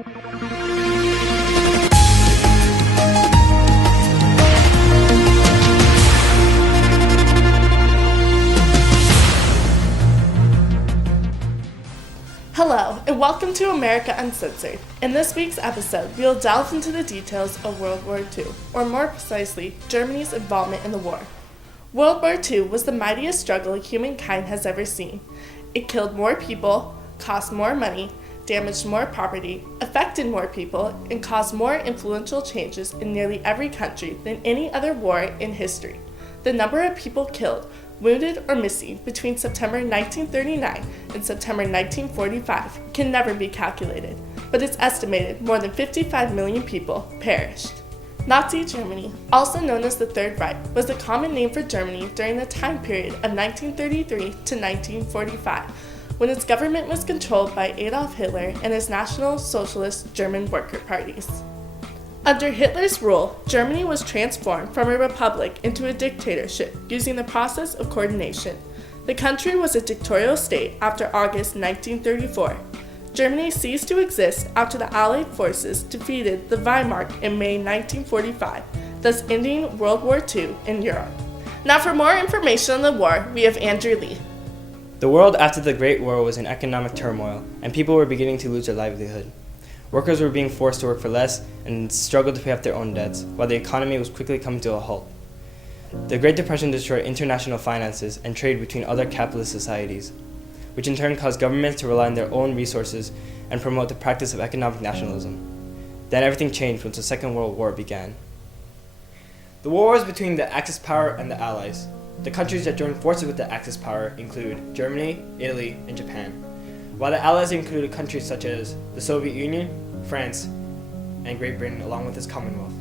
Hello, and welcome to America Uncensored. In this week's episode, we'll delve into the details of World War II, or more precisely, Germany's involvement in the war. World War II was the mightiest struggle humankind has ever seen. It killed more people, cost more money, damaged more property, affected more people, and caused more influential changes in nearly every country than any other war in history. The number of people killed, wounded, or missing between September 1939 and September 1945 can never be calculated, but it's estimated more than 55 million people perished. Nazi Germany, also known as the Third Reich, was the common name for Germany during the time period of 1933 to 1945, when its government was controlled by Adolf Hitler and his National Socialist German worker parties. Under Hitler's rule, Germany was transformed from a republic into a dictatorship using the process of coordination. The country was a dictatorial state after August 1934. Germany ceased to exist after the Allied forces defeated the Weimar in May 1945, thus ending World War II in Europe. Now for more information on the war, we have Andrew Lee. The world after the Great War was in economic turmoil, and people were beginning to lose their livelihood. Workers were being forced to work for less and struggled to pay off their own debts, while the economy was quickly coming to a halt. The Great Depression destroyed international finances and trade between other capitalist societies, which in turn caused governments to rely on their own resources and promote the practice of economic nationalism. Then everything changed once the Second World War began. The war was between the Axis power and the Allies. The countries that joined forces with the Axis power include Germany, Italy, and Japan, while the Allies included countries such as the Soviet Union, France, and Great Britain, along with its Commonwealth.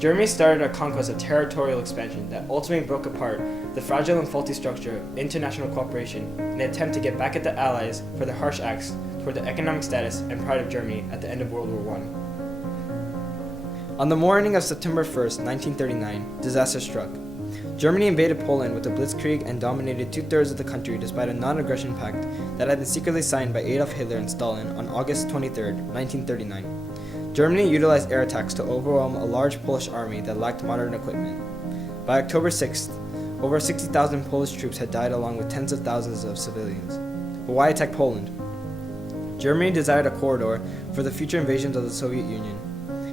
Germany started a conquest of territorial expansion that ultimately broke apart the fragile and faulty structure of international cooperation in an attempt to get back at the Allies for their harsh acts toward the economic status and pride of Germany at the end of World War I. On the morning of September 1st, 1939, disaster struck. Germany invaded Poland with a blitzkrieg and dominated two-thirds of the country despite a non-aggression pact that had been secretly signed by Adolf Hitler and Stalin on August 23, 1939. Germany utilized air attacks to overwhelm a large Polish army that lacked modern equipment. By October 6th, over 60,000 Polish troops had died along with tens of thousands of civilians. But why attack Poland? Germany desired a corridor for the future invasions of the Soviet Union.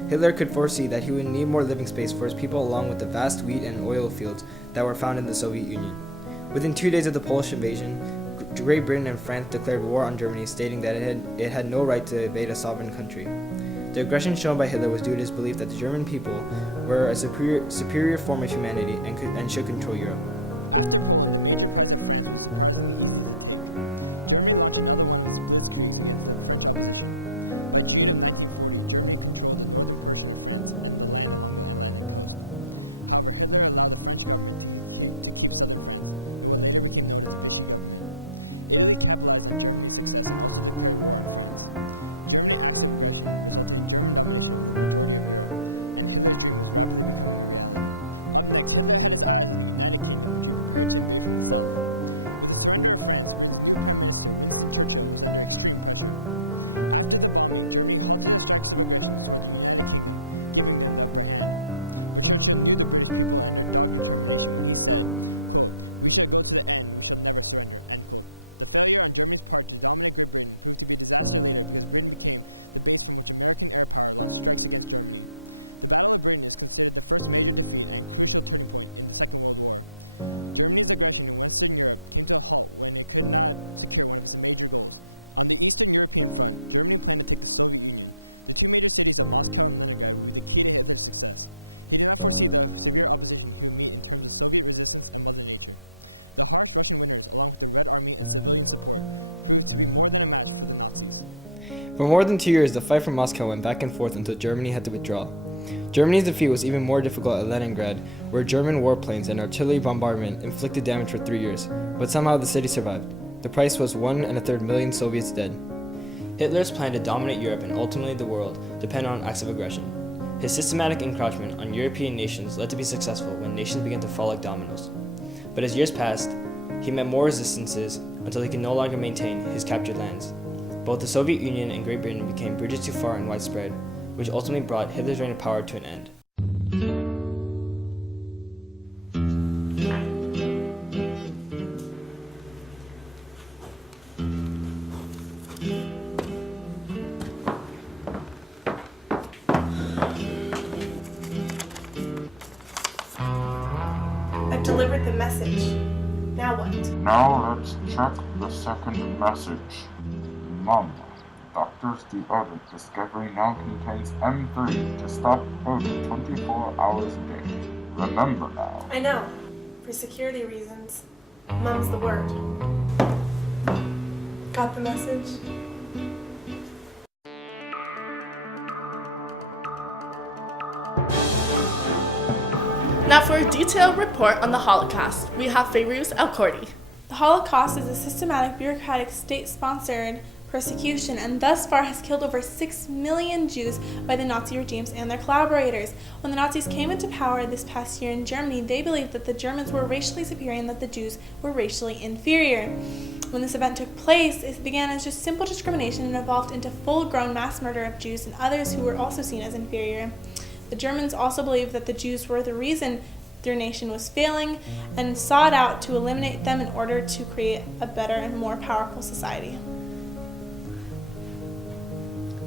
Hitler could foresee that he would need more living space for his people along with the vast wheat and oil fields that were found in the Soviet Union. Within 2 days of the Polish invasion, Great Britain and France declared war on Germany, stating that it had no right to invade a sovereign country. The aggression shown by Hitler was due to his belief that the German people were a superior form of humanity and should control Europe. For more than 2 years, the fight from Moscow went back and forth until Germany had to withdraw. Germany's defeat was even more difficult at Leningrad, where German warplanes and artillery bombardment inflicted damage for 3 years, but somehow the city survived. The price was 1.25 million Soviets dead. Hitler's plan to dominate Europe and ultimately the world depended on acts of aggression. His systematic encroachment on European nations led to be successful when nations began to fall like dominoes. But as years passed, he met more resistances until he could no longer maintain his captured lands. Both the Soviet Union and Great Britain became bridges too far and widespread, which ultimately brought Hitler's reign of power to an end. I've delivered the message. Now what? Now let's check the second message. Mom, doctors the audit discovery now contains M3 to stop odor 24 hours a day. Remember now. I know. For security reasons. Mum's the word. Got the message? Now for a detailed report on the Holocaust, we have Fairuz El-Kordi. The Holocaust is a systematic, bureaucratic, state-sponsored persecution and thus far has killed over 6 million Jews by the Nazi regimes and their collaborators. When the Nazis came into power this past year in Germany, they believed that the Germans were racially superior and that the Jews were racially inferior. When this event took place, it began as just simple discrimination and evolved into full-grown mass murder of Jews and others who were also seen as inferior. The Germans also believed that the Jews were the reason their nation was failing and sought out to eliminate them in order to create a better and more powerful society.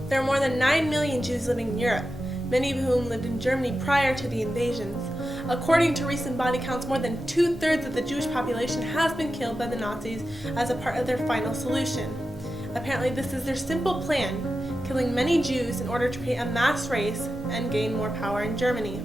There are more than 9 million Jews living in Europe, many of whom lived in Germany prior to the invasions. According to recent body counts, more than 2/3 of the Jewish population has been killed by the Nazis as a part of their final solution. Apparently, this is their simple plan, killing many Jews in order to create a mass race and gain more power in Germany.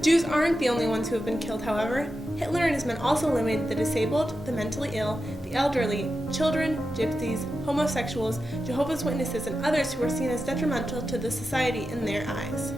Jews aren't the only ones who have been killed, however. Hitler and his men also eliminated the disabled, the mentally ill, the elderly, children, gypsies, homosexuals, Jehovah's Witnesses, and others who were seen as detrimental to the society in their eyes.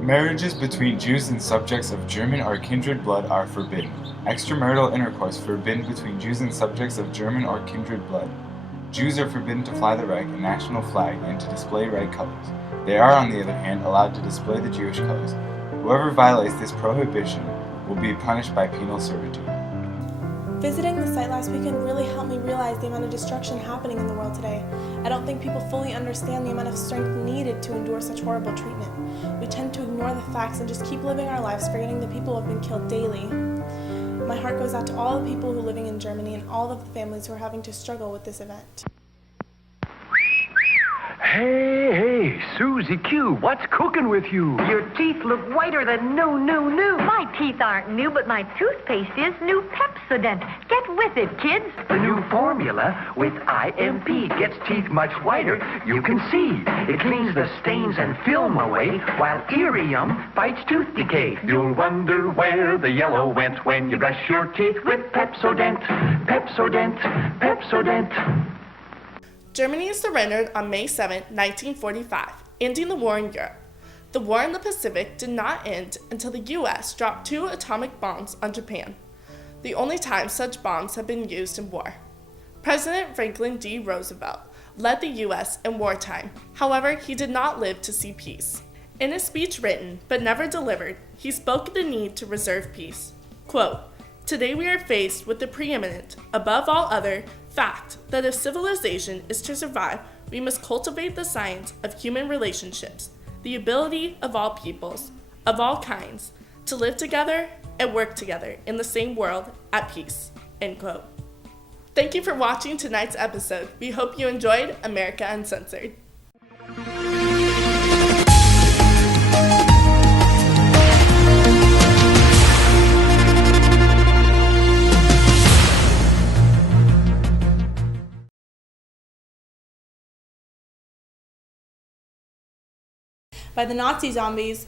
Marriages between Jews and subjects of German or kindred blood are forbidden. Extramarital intercourse forbidden between Jews and subjects of German or kindred blood. Jews are forbidden to fly the Reich, a national flag, and to display Reich colors. They are, on the other hand, allowed to display the Jewish colors. Whoever violates this prohibition will be punished by penal servitude. Visiting the site last weekend really helped me realize the amount of destruction happening in the world today. I don't think people fully understand the amount of strength needed to endure such horrible treatment. We tend to ignore the facts and just keep living our lives forgetting the people who have been killed daily. My heart goes out to all the people who are living in Germany and all of the families who are having to struggle with this event. Hey, Susie Q, what's cooking with you? Your teeth look whiter than new. My teeth aren't new, but my toothpaste is new Pepsodent. Get with it, kids. The new formula with IMP gets teeth much whiter. You can see. It cleans the stains and film away, while Irium fights tooth decay. You'll wonder where the yellow went when you brush your teeth with Pepsodent. Pepsodent. Pepsodent. Germany surrendered on May 7, 1945, ending the war in Europe. The war in the Pacific did not end until the U.S. dropped 2 atomic bombs on Japan, the only time such bombs have been used in war. President Franklin D. Roosevelt led the U.S. in wartime. However, he did not live to see peace. In a speech written but never delivered, he spoke of the need to reserve peace. Quote, "Today we are faced with the preeminent, above all other, fact that if civilization is to survive, we must cultivate the science of human relationships, the ability of all peoples, of all kinds, to live together and work together in the same world at peace." End quote. Thank you for watching tonight's episode. We hope you enjoyed America Uncensored. by the Nazi zombies.